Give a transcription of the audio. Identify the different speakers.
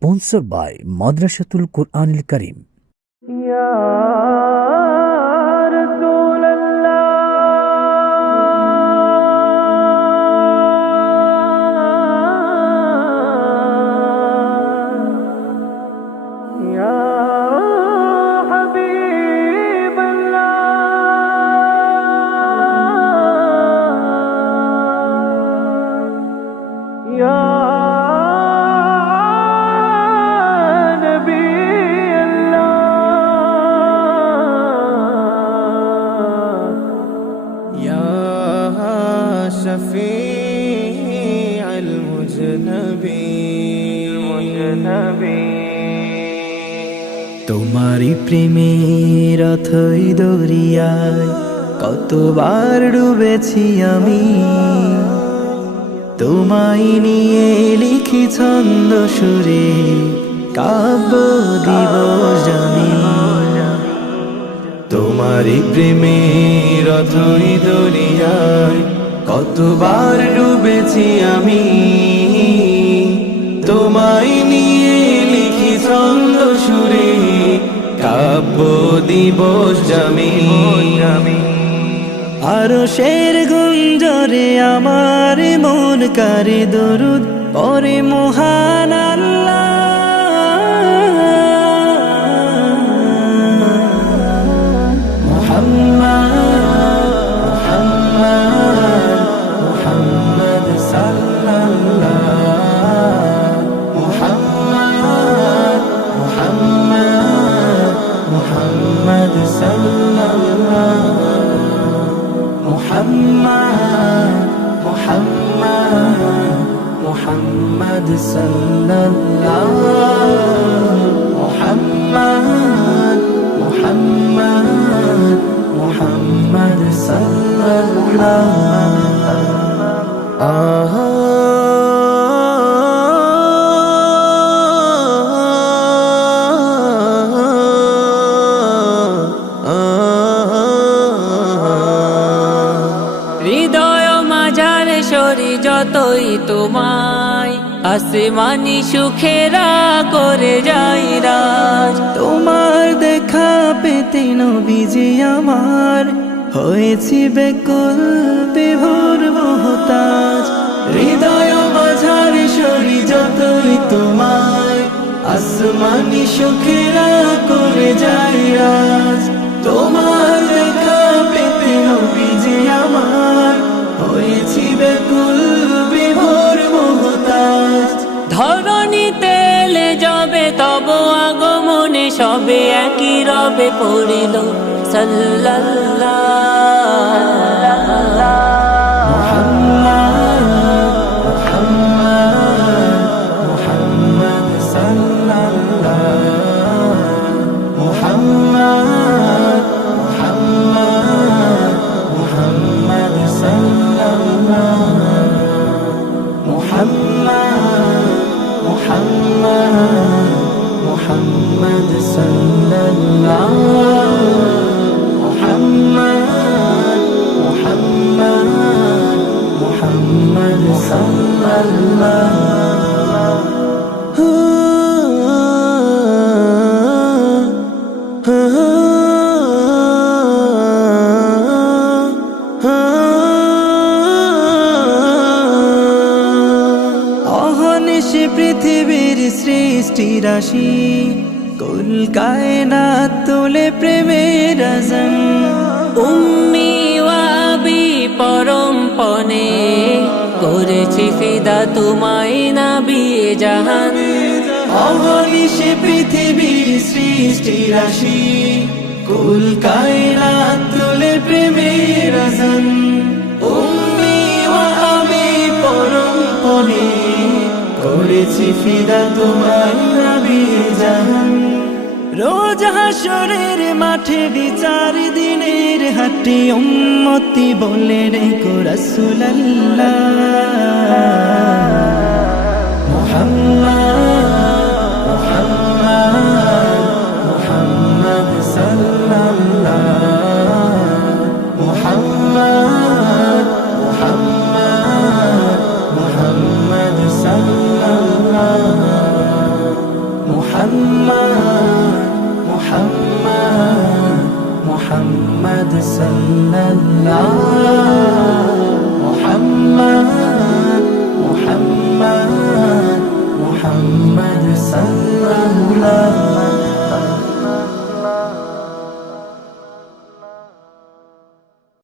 Speaker 1: sponsored by Madrasatul Quranil Karim.
Speaker 2: يا شفيع المجنبين
Speaker 3: তোমারই প্রেমের অথই দরিয়ায় কতবার ডুবেছি আমি তোমায় নিয়ে লিখি ছন্দ সুরে কাব্য দিবস জানি
Speaker 2: তোমারই প্রেমের অথই দরিয়ায় কতবার ডুবেছি আমি? তোমায় নিয়ে লিখি ছন্দ সুরে, কাব্য দিবস জামি।
Speaker 3: আরও শের গুঞ্জরে আমার মন কারে দরুদ, পরে মহান আল্লাহ
Speaker 2: محمد صلى الله محمد محمد محمد صلى الله
Speaker 4: آه সরি যতই তোমায়। আসমানি সুখেরা করে যাই রাজ।
Speaker 3: তোমার দেখা পেতে নবীজি আমার। হয়েছি বেকুল বিভোর মহতাজ।
Speaker 2: হৃদয় মাঝার সরি যতই তোমায়। আসমানি সুখেরা করে যায় রাজ। তোমার
Speaker 4: সবে একই রবে পড়িল সাল্লাল্লাহ।
Speaker 2: محمد صلى الله محمد محمد محمد صلى
Speaker 3: অহনিশ পৃথিবীর সৃষ্টি রাশি কুল কায়নাত তোলে প্রেমের রাজন
Speaker 4: উম্মি ওয়াবি পরম পনে করেছি ফিদা তোমায় না বিয়ে জাহান।
Speaker 2: অহনিশ পৃথিবীর সৃষ্টি রাশি, কুল কায়নাত তুলে প্রেমের রজন উম্মি ওয়া আমি পরম পরে করেছি ফিদা তোমার নবী জাহান।
Speaker 3: হাসরের মাঠে বিচার দিনের হাটি উন্মতি বলে রে মোহাম্মদ
Speaker 2: সাল্লাল্লাহ। মোহাম্মদ। محمد محمد محمد صلى